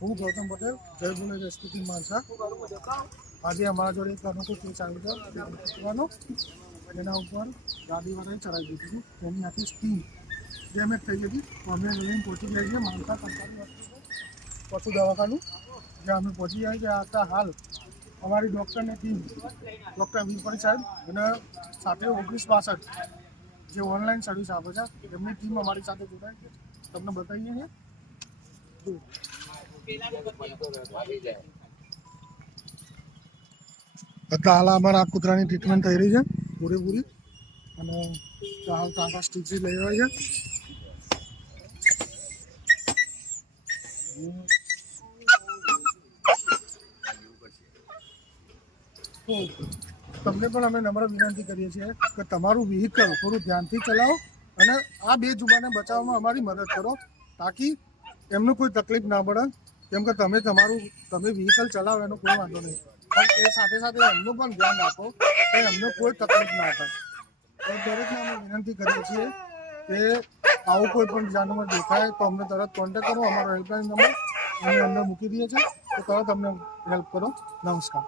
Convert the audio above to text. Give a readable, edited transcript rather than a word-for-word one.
હું ગૌતમ પટેલ, જય બોલે રેસ્ક્યુ માણસા। આજે અમારા જોડે એક અનોખો કેસ આવ્યો હતો એના ઉપર ગાડીવાળાએ ચડાવી દીધું હતું। તેની આખી સ્કીમ ડેમેજ થઈ ગઈ હતી। તો અમે લઈને પહોંચી ગયા છીએ માણસા સરકારી હોસ્પિટલ પશુ દવાખાનું, જ્યાં અમે પહોંચી ગયા છીએ। હતા હાલ અમારી ડૉક્ટરની ટીમ, ડૉક્ટર વીરપરી સાહેબ અને સાથે 1962 જે ઓનલાઈન સર્વિસ આપે છે એમની ટીમ અમારી સાથે જોડાઈ છે। તમને બતાવીએ છીએ। હાલ અમારા કૂતરાની ટ્રીટમેન્ટ થઈ રહી છે પૂરેપૂરી, અને હાલ ટાટા સ્ટીચી લઈ રહ્યા છે। તમને પણ અમે નમ્ર વિનંતી કરીએ છીએ કે તમારું વ્હીકલ થોડું ધ્યાનથી ચલાવો અને આ બે જુબાને બચાવવામાં અમારી મદદ કરો, તાકી એમનું કોઈ તકલીફ ના પડે। કેમ કે તમે વ્હીકલ ચલાવો એનો કોઈ વાંધો નહીં, પણ એ સાથે સાથે એમનું પણ ધ્યાન રાખો કે એમને કોઈ તકલીફ ના થાય। તો દરેકને અમે વિનંતી કરીએ છીએ કે આવું કોઈ પણ જાનવર દેખાય તો અમને તરત કોન્ટેક્ટ કરો। અમારો હેલ્પલાઇન નંબર અમે અંદર મૂકી દઈએ છીએ, તો તરત અમને હેલ્પ કરો। નમસ્કાર।